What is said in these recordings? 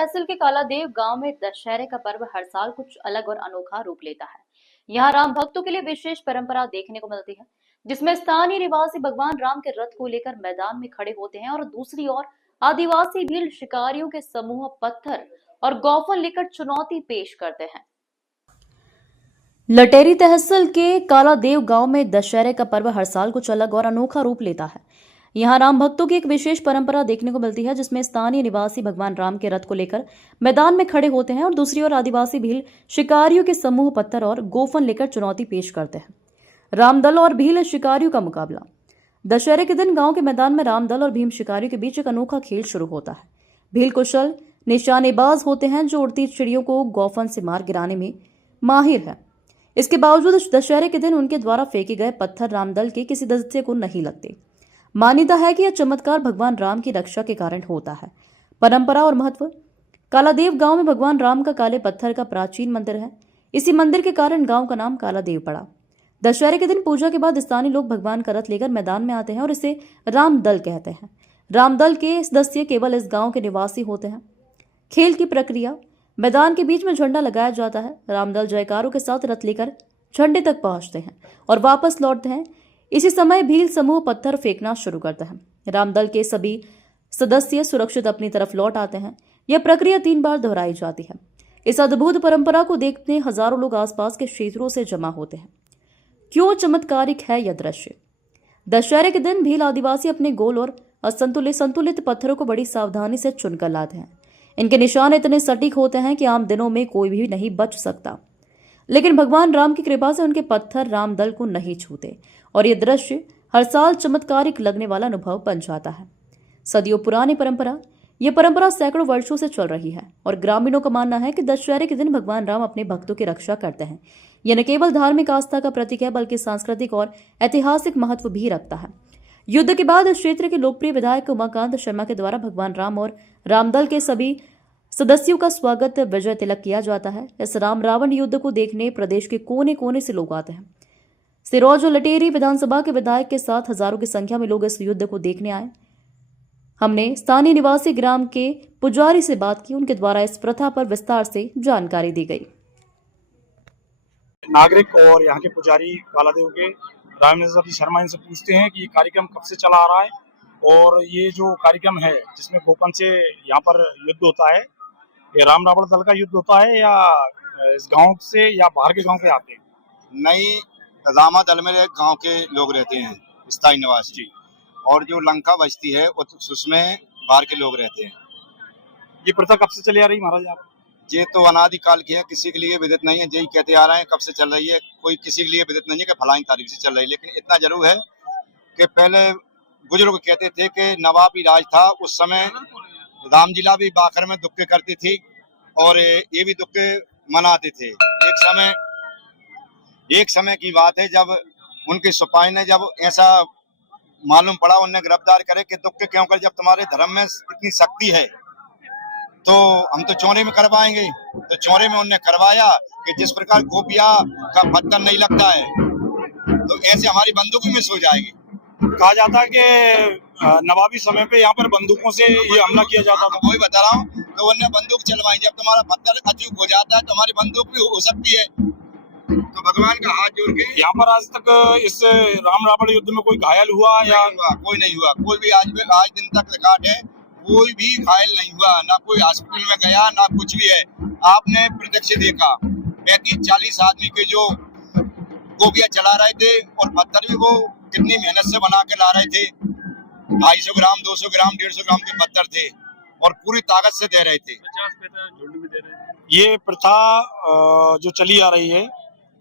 तहसील के कालादेव गांव में दशहरे का पर्व हर साल कुछ अलग और अनोखा रूप लेता है। यहाँ राम भक्तों के लिए विशेष परंपरा देखने को मिलती है, जिसमें स्थानीय निवासी भगवान राम के रथ को लेकर मैदान में खड़े होते हैं और दूसरी ओर आदिवासी भील शिकारियों के समूह पत्थर और गौफन लेकर चुनौती पेश करते हैं। लटेरी तहसील के कालादेव गांव में दशहरे का पर्व हर साल कुछ अलग और अनोखा रूप लेता है। यहाँ राम भक्तों की एक विशेष परंपरा देखने को मिलती है, जिसमें स्थानीय निवासी भगवान राम के रथ को लेकर मैदान में खड़े होते हैं और दूसरी ओर आदिवासी भील शिकारियों के समूह पत्थर और गोफन लेकर चुनौती पेश करते हैं। रामदल और भील शिकारियों का मुकाबला। दशहरे के दिन गांव के मैदान में रामदल और भीम शिकारियों के बीच एक अनोखा खेल शुरू होता है। भील कुशल निशानेबाज होते हैं, जो उड़ती चिड़ियों को गोफन से मार गिराने में माहिर है। इसके बावजूद दशहरे के दिन उनके द्वारा फेंके गए पत्थर रामदल के किसी दस्ते को नहीं लगते। मान्यता है कि यह चमत्कार भगवान राम की रक्षा के कारण होता है। परंपरा और महत्व। कालादेव गांव में भगवान राम का काले पत्थर का प्राचीन मंदिर है। इसी मंदिर के कारण गांव का नाम कालादेव पड़ा। दशहरे के दिन पूजा के बाद स्थानीय लोग भगवान का रथ लेकर मैदान में आते हैं और इसे रामदल कहते हैं। रामदल के सदस्य केवल इस गांव के निवासी होते हैं। खेल की प्रक्रिया। मैदान के बीच में झंडा लगाया जाता है। रामदल जयकारों के साथ रथ लेकर झंडे तक पहुंचते हैं और वापस लौटते हैं। इसी समय भील समूह पत्थर फेंकना शुरू करता है। रामदल के सभी सदस्य सुरक्षित अपनी तरफ लौट आते हैं। यह प्रक्रिया 3 बार दोहराई जाती है। इस अद्भुत परंपरा को देखने हजारों लोग आसपास के क्षेत्रों से जमा होते हैं। क्यों चमत्कारिक है यह दृश्य? दशहरे के दिन भील आदिवासी अपने गोल और संतुलित पत्थरों को बड़ी सावधानी से चुनकर लाते हैं। इनके निशान इतने सटीक होते हैं कि आम दिनों में कोई भी नहीं बच सकता, लेकिन भगवान राम की कृपा से उनके पत्थर रामदल को नहीं छूते और यह दृश्य हर साल चमत्कारिक लगने वाला अनुभव बन जाता है। सदियों पुरानी परंपरा। यह परंपरा सैकड़ों वर्षों से चल रही है और ग्रामीणों का मानना है कि दशहरे के दिन भगवान राम अपने भक्तों की रक्षा करते हैं। यह न केवल धार्मिक आस्था का प्रतीक है, बल्कि सांस्कृतिक और ऐतिहासिक महत्व भी रखता है। युद्ध के बाद इस क्षेत्र के लोकप्रिय विधायक उमाकांत शर्मा के द्वारा भगवान राम और रामदल के सभी सदस्यों का स्वागत विजय तिलक किया जाता है। इस राम रावण युद्ध को देखने प्रदेश के कोने कोने से लोग आते हैं। सिरोंज और लटेरी विधानसभा के विधायक के साथ हजारों की संख्या में लोग इस युद्ध को देखने आए। हमने स्थानीय निवासी ग्राम के पुजारी से बात की। उनके द्वारा इस प्रथा पर विस्तार से जानकारी दी गई। नागरिक और यहाँ के पुजारी कालादेव के रामेश्वर जी शर्मा इनसे पूछते हैं कि ये कार्यक्रम कब से चला आ रहा है और ये जो कार्यक्रम है जिसमें गोपन से यहाँ पर युद्ध होता है, ये राम रावण दल का युद्ध होता है या इस गांव से या बाहर के गांव के आते हैं? नहीं, रामा दल में गांव के लोग रहते हैं, स्थायी निवासी, और जो लंका बस्ती है उसमें बाहर के लोग रहते हैं। ये प्रथा कब से चली आ रही महाराज? आप ये तो अनादिकाल की है, किसी के लिए विदित नहीं है। यही कहते आ रहे हैं कब से चल रही है, कोई किसी के लिए विदित नहीं है कि फलानी तारीख से चल रही है। लेकिन इतना जरूर है कि पहले बुजुर्ग कहते थे कि नवाबी राज था, उस समय रामजिला भी बाखर में दुक्के करती थी और ये भी दुक्के मनाते थे। एक समय की बात है जब उनके सिपाही ने जब ऐसा मालूम पड़ा, उन्हें गिरफ्तार करे कि दुक्के क्यों कर, जब तुम्हारे धर्म में इतनी शक्ति है तो हम तो चौरे में करवाएंगे। तो चौरे में उन्हें करवाया कि जिस प्रकार गोपिया का पत्थर नहीं लगता है तो ऐसे हमारी बंदूक भी मिस हो जाएगी। कहा जाता है कि नवाबी समय पे यहाँ पर बंदूकों से ये हमला किया जाता था। वही बता रहा हूँ, तो उन्हें बंदूक चलवाई। जब तुम्हारा पत्थर अचूक हो जाता है तो हमारी बंदूक भी हो सकती है। तो भगवान का हाथ जोड़ के यहाँ पर आज तक इस राम रावण युद्ध में कोई घायल हुआ या कोई नहीं हुआ। कोई भी आज दिन तक रिकॉर्ड है, कोई भी घायल नहीं हुआ, ना कोई हॉस्पिटल में गया, ना कुछ भी है। आपने प्रत्यक्ष देखा 35-40 आदमी के जो गोबिया चला रहे थे और पत्थर भी वो कितनी मेहनत से बना के ला रहे थे। 250 ग्राम, 200 ग्राम, 150 ग्राम के पत्थर थे और पूरी ताकत से दे रहे थे। 50 पैसा झुंड में दे रहे थे। ये प्रथा जो चली आ रही है,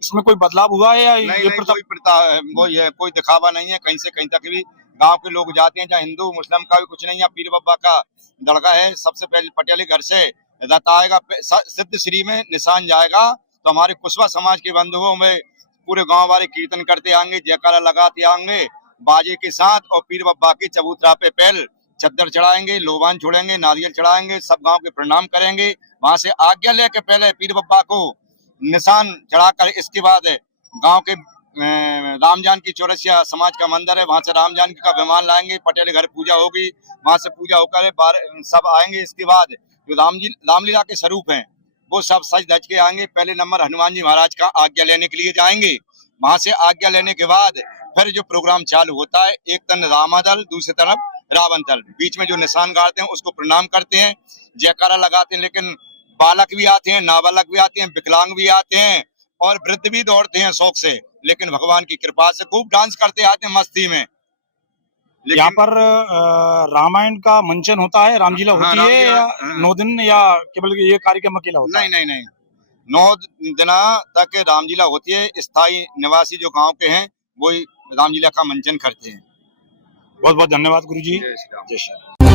इसमें कोई बदलाव हुआ है या ये प्रथा वही है, कोई दिखावा नहीं है। कहीं से कहीं तक भी गांव के लोग जाते हैं, जहाँ हिंदू मुस्लिम का भी कुछ नहीं है। पीर बाबा का दड़का है, सबसे पहले पटियाली घर से रथ आएगा, सिद्ध श्री में निशान जाएगा तो हमारे कुशवा समाज के बंधुओं में पूरे गांव वाले कीर्तन करते आएंगे, जयकारा लगाते आएंगे बाजे के साथ, और पीर बाबा की चबूतरा पे पहल चद्दर चढ़ाएंगे, लोबान छोड़ेंगे, नारियल चढ़ाएंगे, सब गांव के प्रणाम करेंगे। वहां से आज्ञा लेके पहले पीर बाबा को निशान चढ़ाकर इसके बाद गांव के राम जानकी चौरसिया समाज का मंदिर है, वहां से राम जानकी का विमान लाएंगे, पटेल घर पूजा होगी, वहां से पूजा होकर सब आएंगे। इसके बाद जो रामलीला के स्वरूप हैं वो सब सज धज के आएंगे। पहले नंबर हनुमान जी महाराज का आज्ञा लेने के लिए जाएंगे। वहां से आज्ञा लेने के बाद फिर जो प्रोग्राम चालू होता है, एक तरफ रामादल, दूसरी तरफ रावण दल, बीच में जो निशान गाड़ते हैं उसको प्रणाम करते हैं, जयकारा लगाते हैं। लेकिन बालक भी आते हैं, नाबालक भी आते हैं, विकलांग भी आते हैं और वृद्ध भी दौड़ते हैं शौक से। लेकिन भगवान की कृपा से खूब डांस करते आते हैं मस्ती में। यहाँ पर रामायण का मंचन होता है, रामलीला हाँ, होती है या हाँ। 9 दिन या केवल ये कार्यक्रम अकेला होता है? नहीं, 9 दिन तक रामलीला होती है। स्थायी निवासी जो गांव के हैं वही रामलीला का मंचन करते हैं। बहुत बहुत धन्यवाद गुरुजी। जय श्री राम। जय श्री राम।